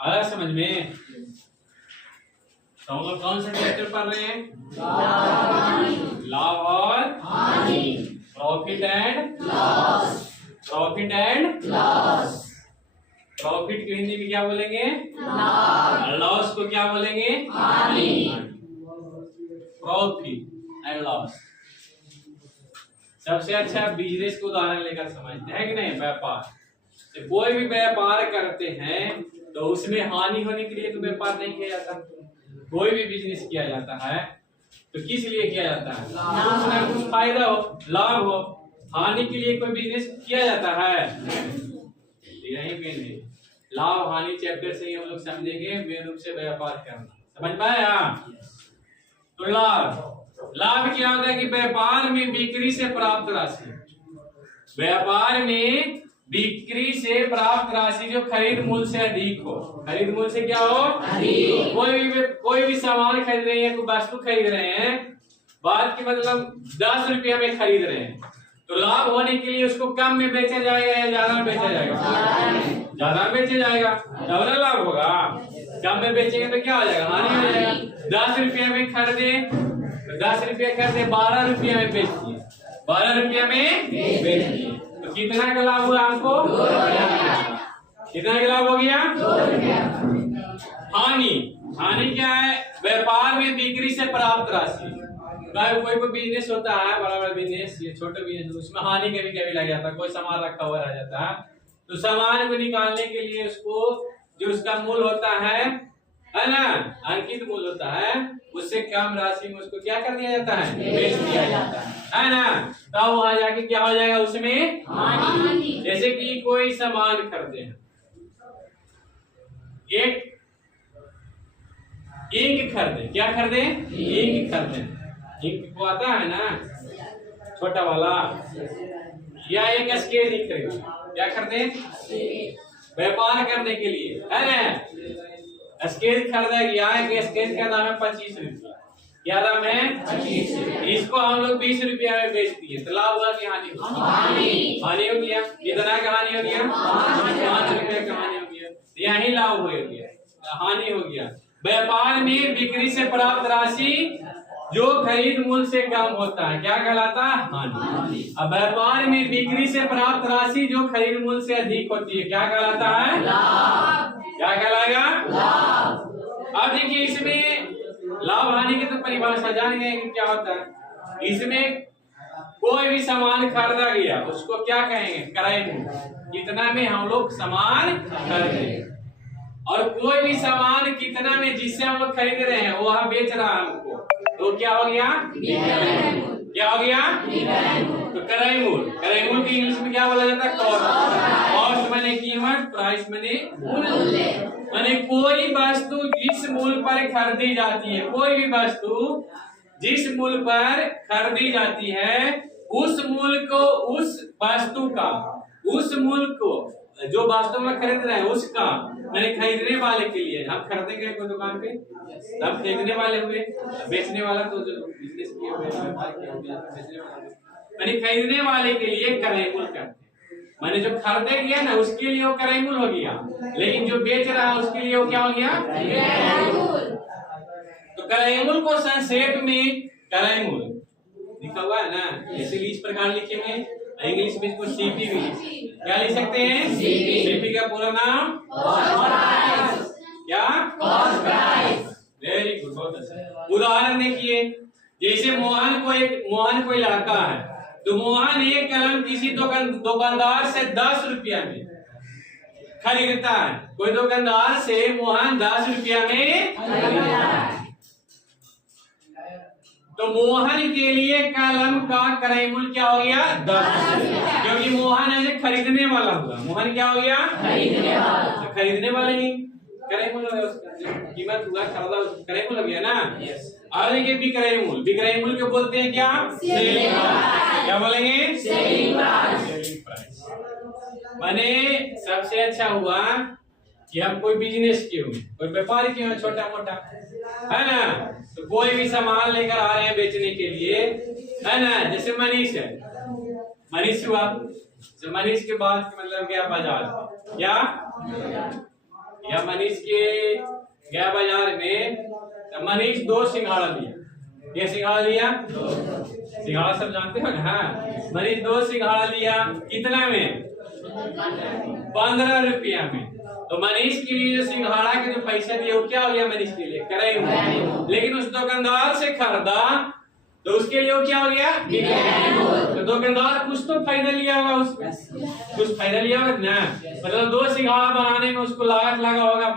आया समझ में? तो हम लोग कौन सा चैप्टर पढ़ रहे हैं? लाभ और हानि, profit and loss. Profit and loss. Profit को हिंदी में क्या बोलेंगे? लाभ। लॉस को क्या बोलेंगे? हानि। Profit and loss. सबसे अच्छा बिजनेस को उदाहरण लेकर समझते हैं कि नहीं? व्यापार, तो कोई भी व्यापार करते हैं तो उसमें हानि होने के लिए तो व्यापार नहीं किया जाता। कोई भी बिजनेस किया जाता है तो किस लिए किया जाता है? उसमें कुछ फायदा हो, लाभ हो। हानि के लिए कोई बिजनेस किया जाता है? यहीं पे नहीं। लाभ हानि चैप्टर से ही हम लोग समझेंगे मेन रूप से व्यापार करना। समझ पाए? तो लाभ क्या होता है कि व्यापार में बिक्री से प्राप्त राशि, व्यापार में बिक्री से प्राप्त राशि जो खरीद मूल्य से अधिक हो। खरीद मूल्य से क्या हो? अधिक। कोई भी सामान खरीद रहे हैं, कोई वस्तु खरीद रहे हैं, बात की मतलब 10 रुपया में खरीद रहे हैं, तो लाभ होने के लिए उसको कम में बेचा जाएगा या ज्यादा में बेचा जाएगा? ज्यादा में बेचा जाएगा, ज्यादा लाभ होगा। कम में बेचेंगे तो क्या हो जाएगा? हानि हो जाएगा। 10 रुपया में खरीदे, 10 रुपया खरीदे, 12 रुपया में बेच दिए, 12 रुपया में बेच दिए, तो कितना का लाभ हुआ हमको? 2 रुपया। कितना का लाभ हो गया? 2 रुपया। हानि क्या है? व्यापार में बिक्री से प्राप्त राशि। कोई बिजनेस होता है, बड़ा बड़ा बिजनेस, ये छोटे बिजनेस, उसमें हानि कभी कभी लग जाता है। कोई सामान रखा हुआ रह जाता है, तो सामान को निकालने के लिए उसको जो उसका मूल्य होता है ना, अंकित मूल्य होता है, उससे कम राशि में उसको क्या कर दिया जाता है? बेच दिया जाता है ना। तब वहां जाके क्या हो जाएगा? उसमें हानि। जैसे कि कोई सामान खरीदे हैं, एक इंक खरीदे, क्या खरीदे? इंक खरीदे। इंक को आता है ना छोटा वाला, या एक स्केल खरीदे, क्या खरीदे? व्यापार करने के लिए, है ना। स्केल खरीदा गया, एक स्केल का दाम है 25 रुपया। क्या दाम है? 25 रुपया। इसको हम लोग 20 रुपया में बेच दिए, तो लाभ हुआ कि हानि? हानि हो गया। कितना का हानि हो गया? 5 रुपया का हानि हो गया। यही लाभ हो गया, हानि हो गया। व्यापार में बिक्री से प्राप्त राशि जो खरीद मूल्य से कम होता है क्या कहलाता है? हानि। अब व्यापार में बिक्री से प्राप्त राशि जो खरीद मूल्य से अधिक होती है क्या कहलाता है? लाभ। क्या कहलाएगा? लाभ। अब देखिए इसमें लाभ हानि की तो परिभाषा जान गए कि क्या होता है। इसमें कोई भी सामान खरीदा गया उसको क्या कहेंगे? क्रय मूल्य। कितना में हम लोग सामान खरीदे, और कोई भी सामान कितना में जिससे हम लोग खरीद रहे हैं वह बेच रहा है हमको, तो क्या हो गया? क्या हो गया? तो क्रय मूल्य। क्रय मूल्य की इंग्लिश में क्या बोला जाता है? कॉस्ट। कॉस्ट माने कीमत, प्राइस माने मूल्य। माने कोई वस्तु जिस मूल्य पर खरीदी जाती है, कोई भी वस्तु जिस मूल्य पर खरीदी जाती है, उस मूल्य को, उस वस्तु का, उस मूल्य को जो वास्तव में खरीद रहे हैं उसका, मैंने खरीदने वाले के लिए, हम खरीदेंगे कोई दुकान पे, हम खरीदने वाले हुए, बेचने वाला तो जो बिजनेस किए हुए, बेचने वाला, मैंने खरीदने वाले के लिए क्रय मूल्य करते हैं। मैंने जो खरीदे गया ना उसके लिए वो क्रय मूल्य हो गया, लेकिन जो बेच रहा है उसके लिए वो क्या हो गया? तो क्रय मूल्य को संक्षेप में क्रय मूल्य लिखा हुआ है ना, इसीलिए इस प्रकार लिखेंगे। इंग्लिश में इसको सीपी भी क्या लिख सकते हैं? सीपी का पूरा नाम क्या? Cost price. वेरी गुड, बहुत अच्छा। उदाहरण देखिए, जैसे मोहन कोई लड़का है, तो मोहन एक कलम किसी दुकानदार से 10 रुपया में खरीदता है। कोई दुकानदार से मोहन 10 रुपया में खरीदता है, तो मोहन के लिए कलम का क्रय मूल्य क्या हो गया? 10 रुपया, क्योंकि मोहन है खरीदने वाला हुआ। मोहन क्या हो गया? खरीदने वाला। तो खरीदने वाले ही क्रय मूल्य, कीमत हुआ, खरीदा, क्रय मूल्य हो गया ना। और देखिए विक्रय मूल्य। विक्रय मूल्य को बोलते हैं क्या? Selling price. क्या बोलेंगे? Selling price. माने सबसे अच्छा हुआ कि हम कोई बिजनेस किए हुए, कोई व्यापार किए हुए छोटा मोटा, है ना, तो कोई भी सामान लेकर आ रहे हैं बेचने के लिए, है ना। जैसे मनीष है, मनीष हुआ, तो मनीष के बाद मतलब क्या? बाजार। क्या? या मनीष के गया बाजार में, तो मनीष 2 सिंघाड़ा लिया। ये सिंघाड़ा लिया, सिंघाड़ा सब जानते हो ना। हाँ, मनीष 2 सिंघाड़ा लिया, कितना में? 15 रुपया में। तो मनीष के लिए जो सिंघाड़ा के जो पैसा दिए वो क्या हो गया मनीष के लिए? क्रय मूल्य। लेकिन उस दुकानदार से खरीदा तो उसके लिए वो क्या हो गया? विक्रय मूल्य। तो दुकानदार कुछ तो फायदा लिया होगा, उसमें कुछ फायदा लिया होगा ना। मतलब 2 सिंघाड़ा बनाने में उसको लागत लगा होगा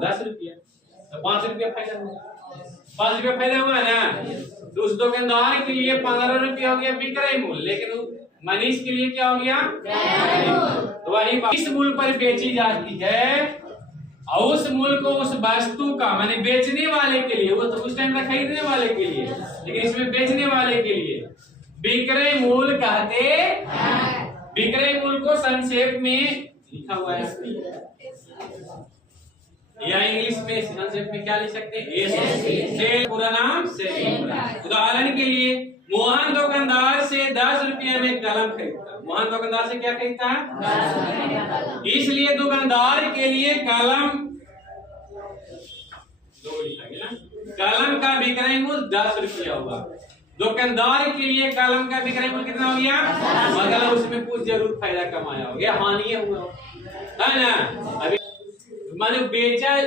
10 रुपया, तो 5 रुपया फायदा हुआ। 5 रुपया फायदा हुआ ना। तो उस दुकानदार के लिए 15 रुपया हो गया विक्रय मूल्य, लेकिन मनीष के लिए क्या हो गया? तो वही इस मूल्य पर बेची जाती है, और उस मूल्य को उस वस्तु का माने बेचने वाले के लिए, वो तो उस टाइम तक खरीदने वाले के लिए, लेकिन इसमें बेचने वाले के लिए विक्रय मूल्य कहते हैं। विक्रय मूल्य को संक्षेप में लिखा हुआ है, या इंग्लिश में संक्षेप में क्या लिख सकते हैं? सेल, पूरा नाम सेल। उदाहरण के लिए मोहन दुकानदार से 10 रुपये में कलम खरीदता। मोहन दुकानदार से क्या खरीदता है? इसलिए दुकानदार के लिए कलम कलम का विक्रय मूल्य 10 रुपया होगा। दुकानदार के लिए कलम का विक्रय मूल्य कितना हो गया? मतलब उसमें कुछ जरूर फायदा कमाया हो गया, हानि हुआ है ना। अभी माने बेचा,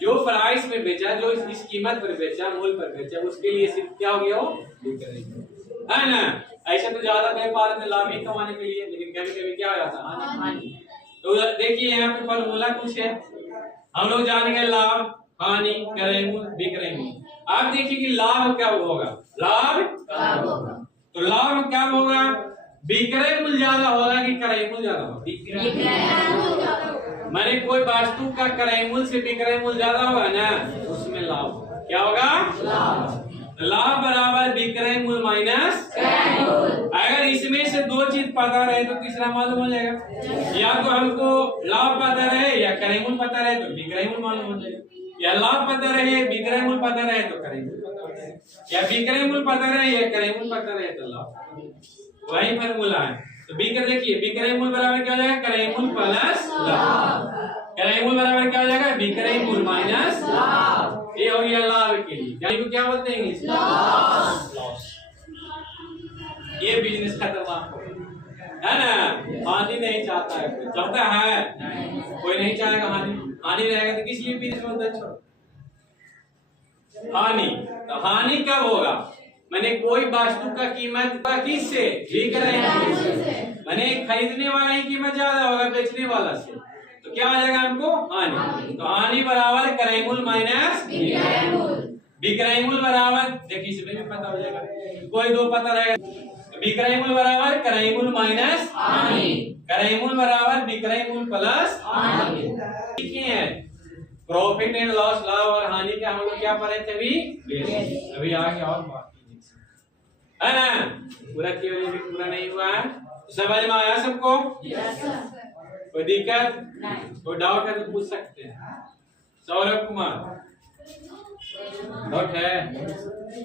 जो प्राइस में बेचा, जो इस कीमत पर बेचा, मूल्य पर बेचा, उसके लिए सिर्फ क्या हो गया? वो है ना। ऐसा तो ज्यादा व्यापार में लाभ ही कमाने के लिए, लेकिन कभी कभी क्या हो जाता है? तो देखिए यहाँ पे फॉर्मूला कुछ है, हम लोग जानेंगे लाभ, हानि, क्रय मूल्य, विक्रय मूल्य। आप देखिए कि लाभ क्या होगा? लाभ तो लाभ क्या होगा? विक्रय मूल्य ज्यादा होगा कि क्रय मूल्य ज्यादा होगा? माने कोई वस्तु का क्रय मूल्य से विक्रय मूल्य ज्यादा होगा ना, उसमें लाभ क्या होगा? लाभ बराबर विक्रय मूल्य माइनस क्रय मूल्य। अगर इसमें से 2 चीज पता रहे तो तीसरा मालूम हो जाएगा। या तो हमको लाभ पता रहे या क्रय मूल्य पता रहे तो विक्रय मूल्य मालूम हो जाएगा, या लाभ पता रहे विक्रय मूल्य पता रहे तो क्रय मूल्य पता हो जाएगा, या विक्रय मूल्य पता रहे या क्रय मूल्य पता रहे तो लाभ। वही फॉर्मूला है। तो विक्रय देखिए, विक्रय मूल्य बराबर क्या हो जाएगा? क्रय मूल्य प्लस लाभ। क्रय मूल्य बराबर क्या हो जाएगा? विक्रय मूल्य माइनस लाभ। ये हो गया लाभ के लिए, यानी को क्या बोलते हैं इंग्लिश? लॉस। ये बिजनेस खतरनाक है ना। हानि नहीं चाहता है कोई, चाहता है? कोई नहीं चाहेगा हानि। हानि रहेगा तो किस लिए बिजनेस बोलते हैं? हानि। तो हानि कब होगा? मैंने कोई वस्तु का कीमत किससे? विक्रय मूल्य। मैंने खरीदने वाला ही कीमत ज्यादा होगा बेचने वाला से, तो क्या आ जाएगा हमको? हानि। तो हानि बराबर क्रय मूल्य माइनस विक्रय मूल्य। विक्रय मूल्य बराबर, देखिए इसमें भी पता हो जाएगा, कोई 2 पता रहेगा। विक्रय मूल्य बराबर क्रय मूल्य माइनस हानि। क्रय मूल्य बराबर विक्रय मूल्य प्लस हानि। ठीक है। प्रॉफिट एंड लॉस, लाभ और हानि का हम लोग क्या पढ़े थे अभी आगे और बाकी है ना। पूरा केवल भी पूरा नहीं हुआ है। समझ में आया सबको? कोई दिक्कत नहीं, कोई डाउट है तो पूछ सकते हैं। सौरभ कुमार, डाउट है?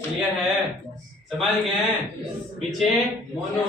क्लियर है? समझ गए? पीछे मोनू।